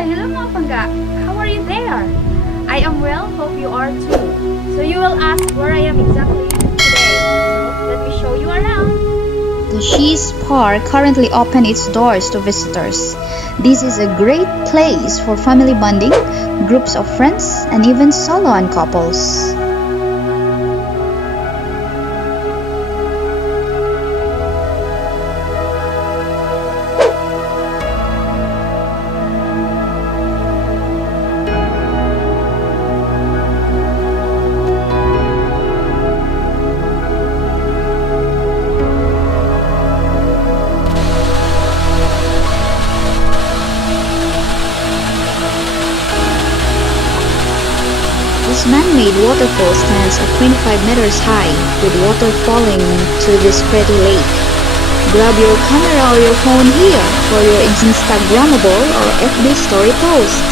Hello mga pangga! How are you there? I am well, hope you are too. So you will ask where I am exactly today. So let me show you around. The She's Park currently opened its doors to visitors. This is a great place for family bonding, groups of friends, and even solo and couples. This man-made waterfall stands at 25 meters high, with water falling to this pretty lake. Grab your camera or your phone here for your Instagrammable or FB story posts.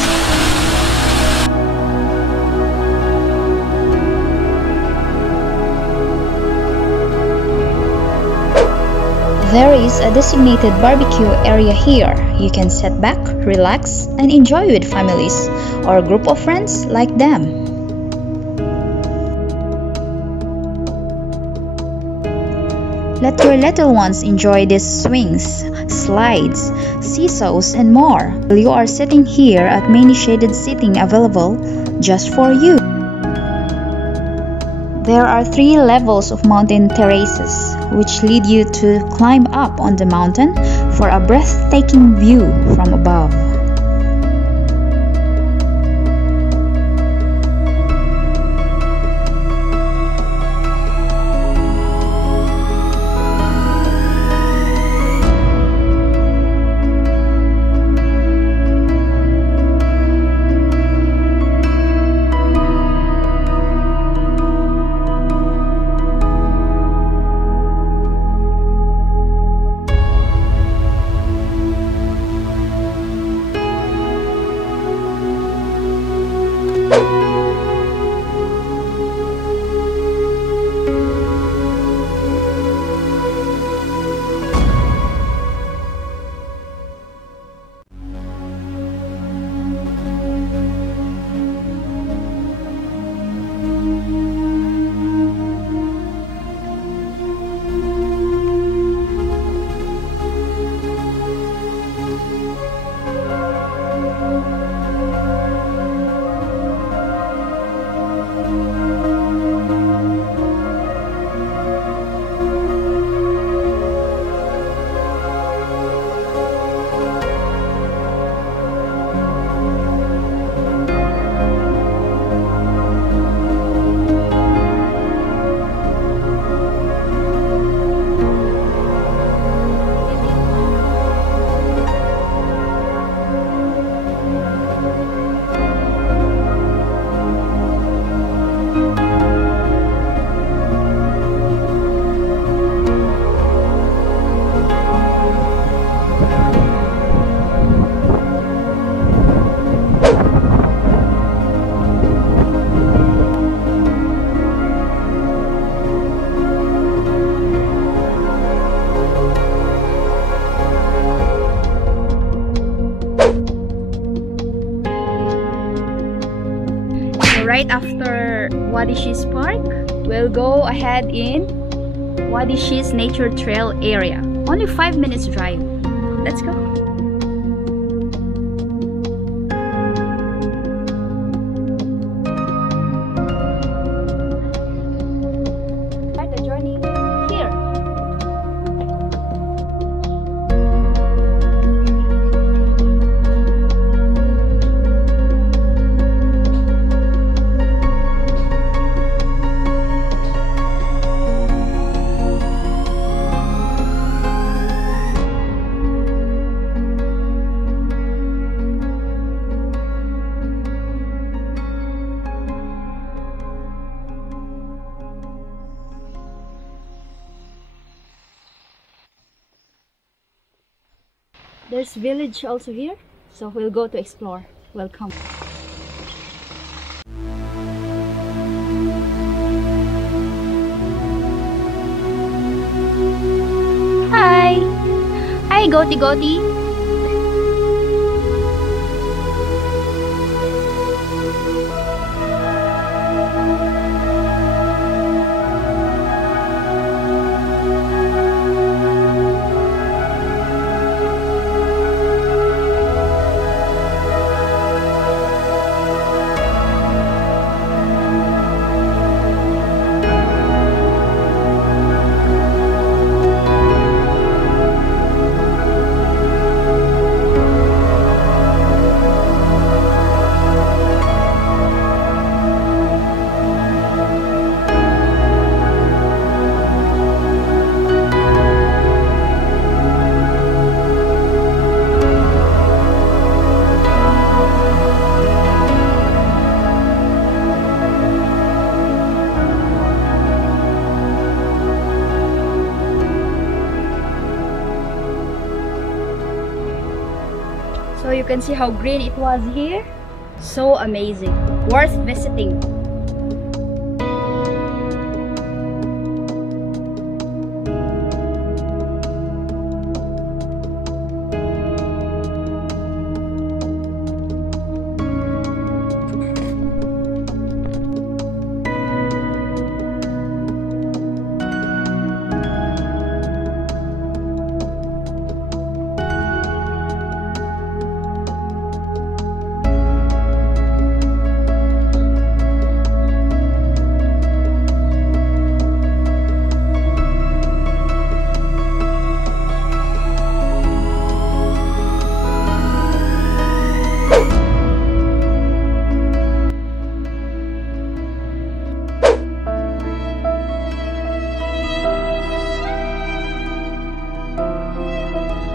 There is a designated barbecue area here. You can sit back, relax, and enjoy with families or a group of friends like them. Let your little ones enjoy these swings, slides, seesaws, and more. You are sitting here at many shaded seating available just for you. There are 3 levels of mountain terraces, which lead you to climb up on the mountain for a breathtaking view from above. Right after Wadi Park, we'll go ahead in Wadi Nature Trail area. Only 5 minutes drive. Let's go. Start the journey here. There's village also here, so we'll go to explore. Welcome. Hi! Hi, Goti Goti! So you can see how green it was here. So amazing. Worth visiting.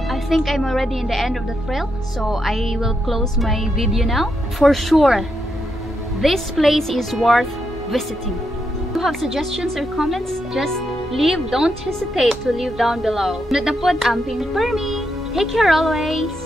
I think I'm already in the end of the trail, so I will close my video now. For sure, this place is worth visiting. If you have suggestions or comments, just leave. Don't hesitate to leave down below. Not na pod amping permi. Take care always.